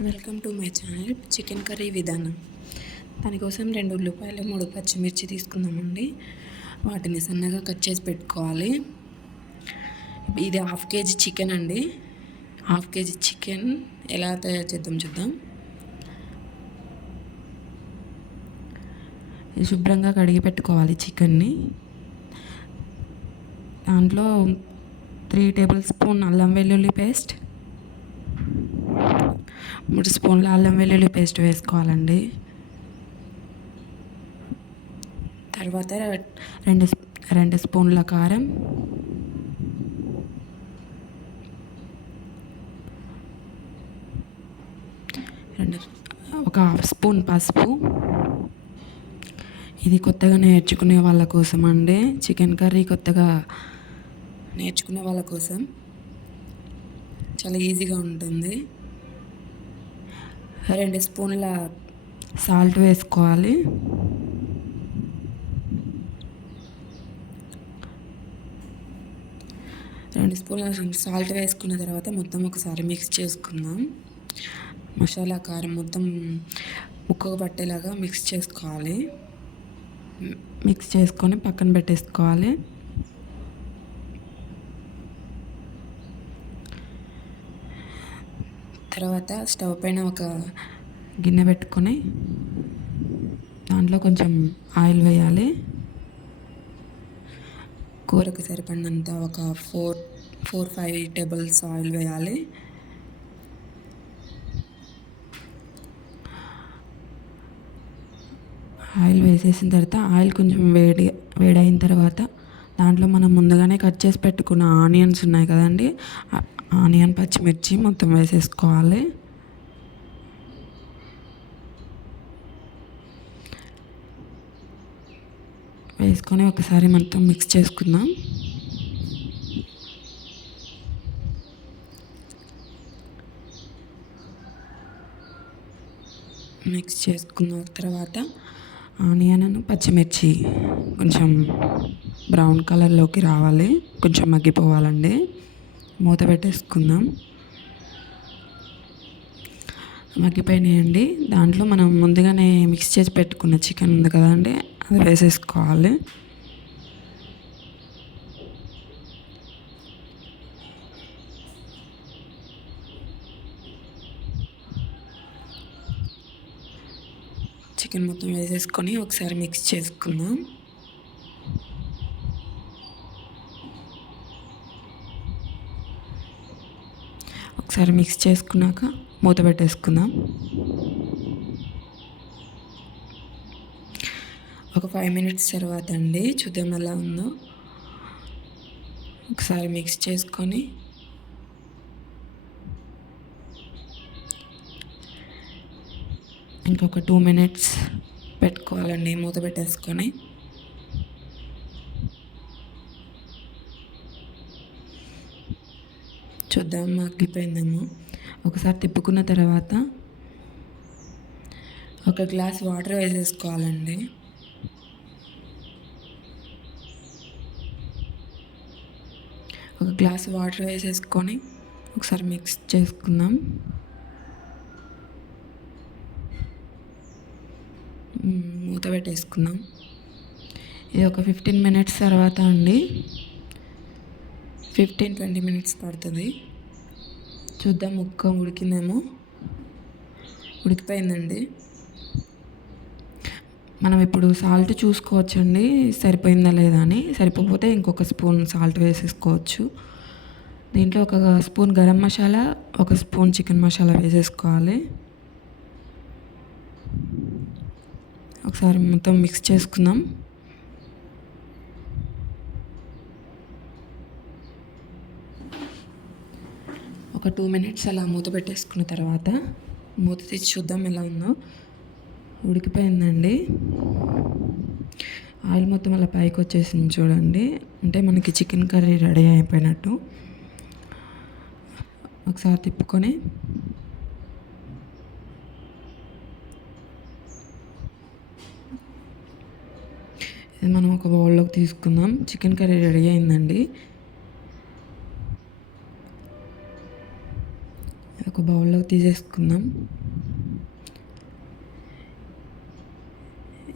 Welcome to my channel chicken curry విధానం. దానికోసం 2 ఉల్లిపాయలు 3 పచ్చిమిర్చి తీసుకుందామండి. వాటిని సన్నగా కట్ చేసి పెట్టుకోవాలి. ఇది హాఫ్ కేజీ చికెన్ అండి. హాఫ్ కేజీ చికెన్ ఎలా తయారు చేద్దాం చూద్దాం. శుభ్రంగా కడిగి పెట్టుకోవాలి చికెన్ని. దాంట్లో 3 టేబుల్ స్పూన్ అల్లం వెల్లుల్లి పేస్ట్, 3 స్పూన్ల అల్లం వెల్లుల్లి పేస్ట్ వేసుకోవాలండి. తర్వాత 2 స్పూన్ల కారం, 1/2 స్పూన్ పసుపు. ఇది కొత్తగా నేర్చుకునే వాళ్ళ కోసం అండి. చికెన్ కర్రీ కొత్తగా నేర్చుకునే వాళ్ళ కోసం చాలా ఈజీగా ఉంటుంది. 2 స్పూన్ల సాల్ట్ వేసుకోవాలి. రెండు స్పూన్ల సాల్ట్ వేసుకున్న తర్వాత మొత్తం ఒకసారి మిక్స్ చేసుకుందాం. మసాలా కారం మొత్తం ముక్కకు పట్టేలాగా మిక్స్ చేసుకోవాలి. మిక్స్ చేసుకొని పక్కన పెట్టేసుకోవాలి. తర్వాత స్టవ్ పైన ఒక గిన్నె పెట్టుకొని దాంట్లో కొంచెం ఆయిల్ వేయాలి. కూరకు సరిపడినంత ఒక 4-5 టేబుల్స్ ఆయిల్ వేయాలి. ఆయిల్ వేసేసిన తర్వాత ఆయిల్ కొంచెం వేడైన తర్వాత దాంట్లో మనం ముందుగానే కట్ చేసి పెట్టుకున్న ఆనియన్స్ ఉన్నాయి కదండి, ఆనియన్ పచ్చిమిర్చి మొత్తం వేసేసుకోవాలి. వేసుకొని ఒకసారి మొత్తం మిక్స్ చేసుకుందాం. మిక్స్ చేసుకున్న తర్వాత ఆనియన్ పచ్చిమిర్చి కొంచెం బ్రౌన్ కలర్లోకి రావాలి, కొంచెం మగ్గిపోవాలండి. మూత పెట్టేసుకుందాం. మగ్గిపోయినాయండి. దాంట్లో మనం ముందుగానే మిక్స్ చేసి పెట్టుకున్న చికెన్ ఉంది కదండి, అది వేసేసుకోవాలి. చికెన్ మొత్తం వేసేసుకొని ఒకసారి మిక్స్ చేసుకుందాం. ఒకసారి మిక్స్ చేసుకున్నాక మూత పెట్టేసుకుందాం. ఒక 5 మినిట్స్ తర్వాత అండి చూద్దాం ఎలా ఉందో. ఒకసారి మిక్స్ చేసుకొని ఇంకొక 2 మినిట్స్ పెట్టుకోవాలండి మూత పెట్టేసుకొని. చూద్దాం మగ్గిపోయిందేమో. ఒకసారి తిప్పుకున్న తర్వాత ఒక గ్లాస్ వాటర్ వేసేసుకోవాలండి. ఒక గ్లాస్ వాటర్ వేసేసుకొని ఒకసారి మిక్స్ చేసుకుందాం. మూత పెట్టేసుకుందాం. ఇది ఒక 15 మినిట్స్ తర్వాత అండి, 15-20 మినిట్స్ పడుతుంది. చూద్దాం ముక్క ఉడికిందేమో. ఉడికిపోయిందండి. మనం ఇప్పుడు సాల్ట్ చూసుకోవచ్చండి సరిపోయిందా లేదా అని. సరిపోతే ఇంకొక స్పూన్ సాల్ట్ వేసేసుకోవచ్చు. దీంట్లో 1 spoon garam masala, 1 spoon chicken masala వేసేసుకోవాలి. ఒకసారి మొత్తం మిక్స్ చేసుకుందాం. ఒక 2 మినిట్స్ అలా మూత పెట్టేసుకున్న తర్వాత మూత తీసి చూద్దాం ఎలా ఉందో. ఉడికిపోయిందండి. ఆయిల్ మొత్తం అలా పైకి వచ్చేసింది చూడండి. అంటే మనకి చికెన్ కర్రీ రెడీ అయిపోయినట్టు. ఒకసారి తిప్పుకొని ఇది మనం ఒక బౌల్లోకి తీసుకుందాం. చికెన్ కర్రీ రెడీ అయిందండి. ఒక బౌల్లో తీసేసుకుందాం.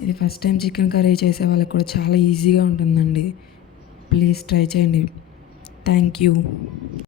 ఇది ఫస్ట్ టైం చికెన్ కర్రీ చేసే వాళ్ళకి కూడా చాలా ఈజీగా ఉంటుందండి. ప్లీజ్ ట్రై చేయండి. Thank you.